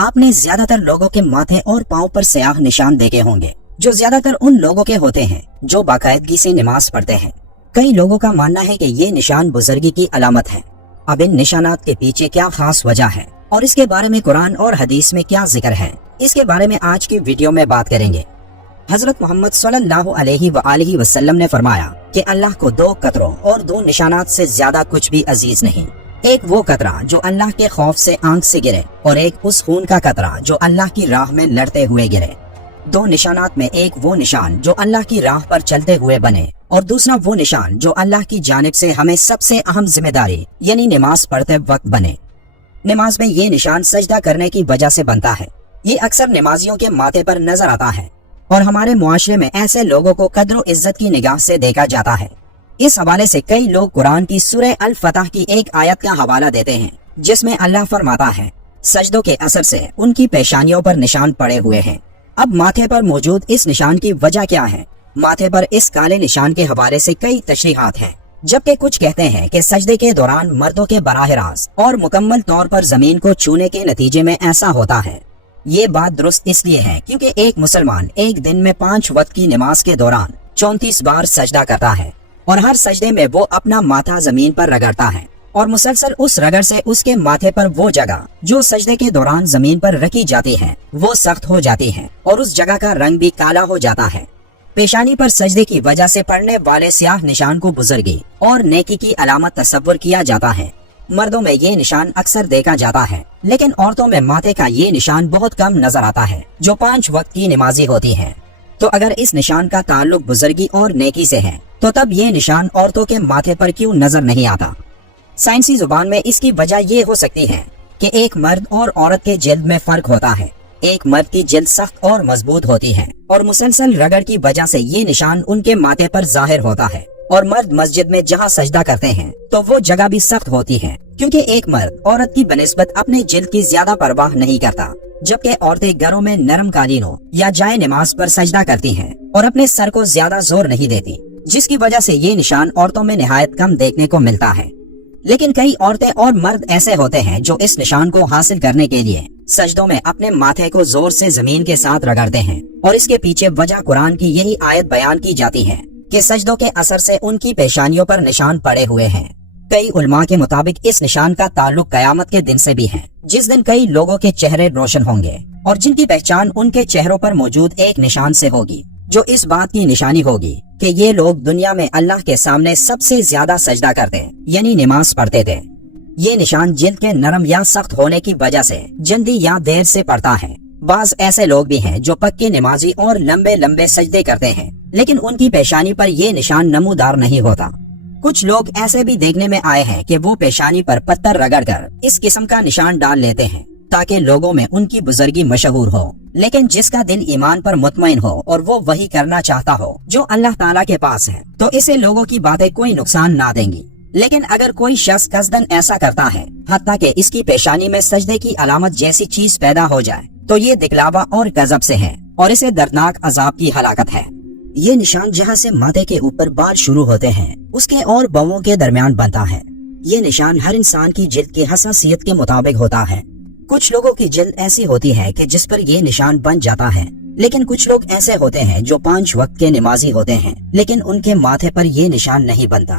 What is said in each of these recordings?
آپ نے زیادہ تر لوگوں کے ماتھے اور پاؤں پر سیاہ نشان دیکھے ہوں گے، جو زیادہ تر ان لوگوں کے ہوتے ہیں جو باقاعدگی سے نماز پڑھتے ہیں۔ کئی لوگوں کا ماننا ہے کہ یہ نشان بزرگی کی علامت ہے۔ اب ان نشانات کے پیچھے کیا خاص وجہ ہے اور اس کے بارے میں قرآن اور حدیث میں کیا ذکر ہے، اس کے بارے میں آج کی ویڈیو میں بات کریں گے۔ حضرت محمد صلی اللہ علیہ وآلہ وسلم نے فرمایا کہ اللہ کو 2 قطروں اور 2 نشانات سے زیادہ کچھ بھی عزیز نہیں۔ ایک وہ قطرہ جو اللہ کے خوف سے آنکھ سے گرے اور ایک اس خون کا قطرہ جو اللہ کی راہ میں لڑتے ہوئے گرے۔ 2 نشانات میں ایک وہ نشان جو اللہ کی راہ پر چلتے ہوئے بنے اور دوسرا وہ نشان جو اللہ کی جانب سے ہمیں سب سے اہم ذمہ داری یعنی نماز پڑھتے وقت بنے۔ نماز میں یہ نشان سجدہ کرنے کی وجہ سے بنتا ہے۔ یہ اکثر نمازیوں کے ماتھے پر نظر آتا ہے اور ہمارے معاشرے میں ایسے لوگوں کو قدر و عزت کی نگاہ سے دیکھا جاتا ہے۔ اس حوالے سے کئی لوگ قرآن کی سورہ الفتح کی ایک آیت کا حوالہ دیتے ہیں جس میں اللہ فرماتا ہے، سجدوں کے اثر سے ان کی پیشانیوں پر نشان پڑے ہوئے ہیں۔ اب ماتھے پر موجود اس نشان کی وجہ کیا ہے؟ ماتھے پر اس کالے نشان کے حوالے سے کئی تشریحات ہیں، جبکہ کچھ کہتے ہیں کہ سجدے کے دوران مردوں کے براہ راست اور مکمل طور پر زمین کو چھونے کے نتیجے میں ایسا ہوتا ہے۔ یہ بات درست اس لیے ہے کیونکہ ایک مسلمان ایک دن میں 5 وقت کی نماز کے دوران 34 بار سجدہ کرتا ہے اور ہر سجدے میں وہ اپنا ماتھا زمین پر رگڑتا ہے اور مسلسل اس رگڑ سے اس کے ماتھے پر وہ جگہ جو سجدے کے دوران زمین پر رکھی جاتی ہے وہ سخت ہو جاتی ہے اور اس جگہ کا رنگ بھی کالا ہو جاتا ہے۔ پیشانی پر سجدے کی وجہ سے پڑنے والے سیاہ نشان کو بزرگی اور نیکی کی علامت تصور کیا جاتا ہے۔ مردوں میں یہ نشان اکثر دیکھا جاتا ہے، لیکن عورتوں میں ماتھے کا یہ نشان بہت کم نظر آتا ہے جو 5 وقت کی نمازی ہوتی ہے۔ تو اگر اس نشان کا تعلق بزرگی اور نیکی سے ہے تو تب یہ نشان عورتوں کے ماتھے پر کیوں نظر نہیں آتا؟ سائنسی زبان میں اس کی وجہ یہ ہو سکتی ہے کہ ایک مرد اور عورت کے جلد میں فرق ہوتا ہے۔ ایک مرد کی جلد سخت اور مضبوط ہوتی ہے اور مسلسل رگڑ کی وجہ سے یہ نشان ان کے ماتھے پر ظاہر ہوتا ہے، اور مرد مسجد میں جہاں سجدہ کرتے ہیں تو وہ جگہ بھی سخت ہوتی ہے کیونکہ ایک مرد عورت کی بنسبت اپنے جلد کی زیادہ پرواہ نہیں کرتا، جبکہ عورتیں گھروں میں نرم قالینوں یا جائے نماز پر سجدہ کرتی ہیں اور اپنے سر کو زیادہ زور نہیں دیتی، جس کی وجہ سے یہ نشان عورتوں میں نہایت کم دیکھنے کو ملتا ہے۔ لیکن کئی عورتیں اور مرد ایسے ہوتے ہیں جو اس نشان کو حاصل کرنے کے لیے سجدوں میں اپنے ماتھے کو زور سے زمین کے ساتھ رگڑتے ہیں، اور اس کے پیچھے وجہ قرآن کی یہی آیت بیان کی جاتی ہے کہ سجدوں کے اثر سے ان کی پیشانیوں پر نشان پڑے ہوئے ہیں۔ کئی علماء کے مطابق اس نشان کا تعلق قیامت کے دن سے بھی ہے، جس دن کئی لوگوں کے چہرے روشن ہوں گے اور جن کی پہچان ان کے چہروں پر موجود ایک نشان سے ہوگی، جو اس بات کی نشانی ہوگی کہ یہ لوگ دنیا میں اللہ کے سامنے سب سے زیادہ سجدہ کرتے یعنی نماز پڑھتے تھے۔ یہ نشان جلد کے نرم یا سخت ہونے کی وجہ سے جلدی یا دیر سے پڑتا ہے۔ بعض ایسے لوگ بھی ہیں جو پکے نمازی اور لمبے لمبے سجدے کرتے ہیں، لیکن ان کی پیشانی پر یہ نشان نمودار نہیں ہوتا۔ کچھ لوگ ایسے بھی دیکھنے میں آئے ہیں کہ وہ پیشانی پر پتھر رگڑ کر اس قسم کا نشان ڈال لیتے ہیں تاکہ لوگوں میں ان کی بزرگی مشہور ہو، لیکن جس کا دل ایمان پر مطمئن ہو اور وہ وہی کرنا چاہتا ہو جو اللہ تعالیٰ کے پاس ہے تو اسے لوگوں کی باتیں کوئی نقصان نہ دیں گی۔ لیکن اگر کوئی شخص قصدن ایسا کرتا ہے حتیٰ کہ اس کی پیشانی میں سجدے کی علامت جیسی چیز پیدا ہو جائے تو یہ دکھلاوا اور غضب سے ہے اور اسے دردناک عذاب کی ہلاکت ہے۔ یہ نشان جہاں سے ماتھے کے اوپر بال شروع ہوتے ہیں اس کے اور بووں کے درمیان بنتا ہے۔ یہ نشان ہر انسان کی جلد کی حساسیت کے مطابق ہوتا ہے۔ کچھ لوگوں کی جلد ایسی ہوتی ہے کہ جس پر یہ نشان بن جاتا ہے، لیکن کچھ لوگ ایسے ہوتے ہیں جو 5 وقت کے نمازی ہوتے ہیں لیکن ان کے ماتھے پر یہ نشان نہیں بنتا۔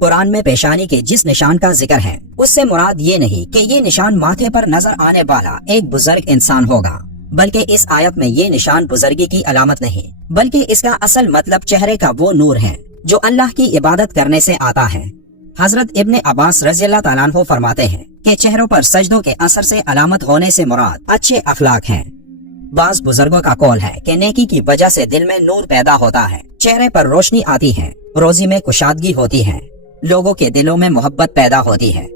قرآن میں پیشانی کے جس نشان کا ذکر ہے اس سے مراد یہ نہیں کہ یہ نشان ماتھے پر نظر آنے والا ایک بزرگ انسان ہوگا، بلکہ اس آیت میں یہ نشان بزرگی کی علامت نہیں بلکہ اس کا اصل مطلب چہرے کا وہ نور ہے جو اللہ کی عبادت کرنے سے آتا ہے۔ حضرت ابن عباس رضی اللہ تعالیٰ عنہ فرماتے ہیں کہ چہروں پر سجدوں کے اثر سے علامت ہونے سے مراد اچھے اخلاق ہیں۔ بعض بزرگوں کا قول ہے کہ نیکی کی وجہ سے دل میں نور پیدا ہوتا ہے، چہرے پر روشنی آتی ہے، روزی میں کشادگی ہوتی ہے، لوگوں کے دلوں میں محبت پیدا ہوتی ہے۔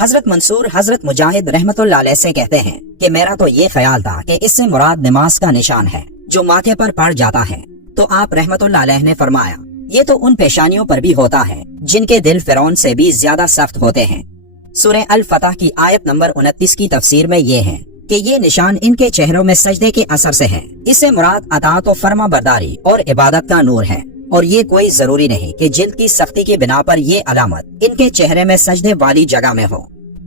حضرت منصور حضرت مجاہد رحمت اللہ علیہ سے کہتے ہیں کہ میرا تو یہ خیال تھا کہ اس سے مراد نماز کا نشان ہے جو ماتھے پر پڑ جاتا ہے، تو آپ رحمت اللہ علیہ نے فرمایا یہ تو ان پیشانیوں پر بھی ہوتا ہے جن کے دل فرعون سے بھی زیادہ سخت ہوتے ہیں۔ سورہ الفتح کی آیت نمبر 29 کی تفسیر میں یہ ہے کہ یہ نشان ان کے چہروں میں سجدے کے اثر سے ہے۔ اس سے مراد اطاعت و فرما برداری اور عبادت کا نور ہے، اور یہ کوئی ضروری نہیں کہ جلد کی سختی کی بنا پر یہ علامت ان کے چہرے میں سجدے والی جگہ میں ہو۔